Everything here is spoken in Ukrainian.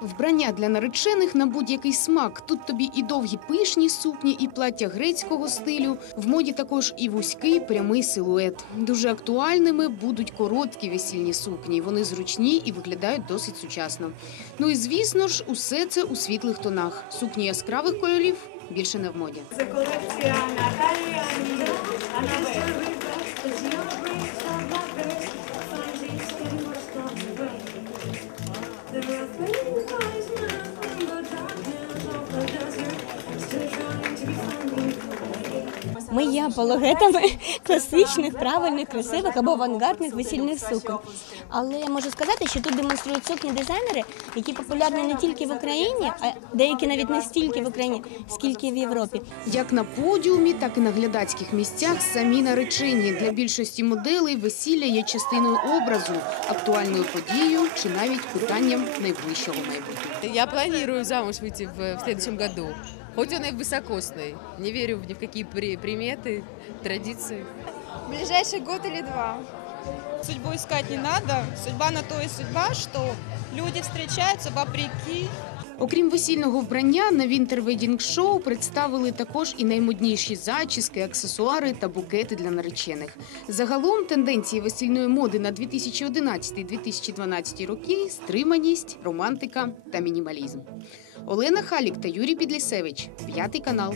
Вбрання для наречених на будь-який смак. Тут тобі і довгі пишні сукні, і плаття грецького стилю. В моді також і вузький прямий силует. Дуже актуальними будуть короткі весільні сукні. Вони зручні і виглядають досить сучасно. Ну і звісно ж, усе це у світлих тонах. Сукні яскравих кольорів більше не в моді. Це колекція Наталії Ми є апологетами класичних, правильних, красивих або авангардних весільних сукон. Але я можу сказати, що тут демонструють сукні дизайнери, які популярні не тільки в Україні, а деякі навіть не стільки в Україні, скільки в Європі. Як на подіумі, так і на глядацьких місцях самі наречені. Для більшості моделей весілля є частиною образу, актуальною подією чи навіть питанням найближчого майбутнього. Я планирую замуж выйти в, в следующем году. Хоть он и высокосный. Не верю ни в какие при- приметы, традиции. ближайший год или два. Судьбу искать не надо. Судьба на то и судьба, что люди встречаются вопреки Окрім весільного вбрання, на вінтерведінг шоу представили також і наймодніші зачіски, аксесуари та букети для наречених. Загалом тенденції весільної моди на 2011-2012 роки стриманість, романтика та мінімалізм. Олена Халік та Юрій Підлісевич, п'ятий канал.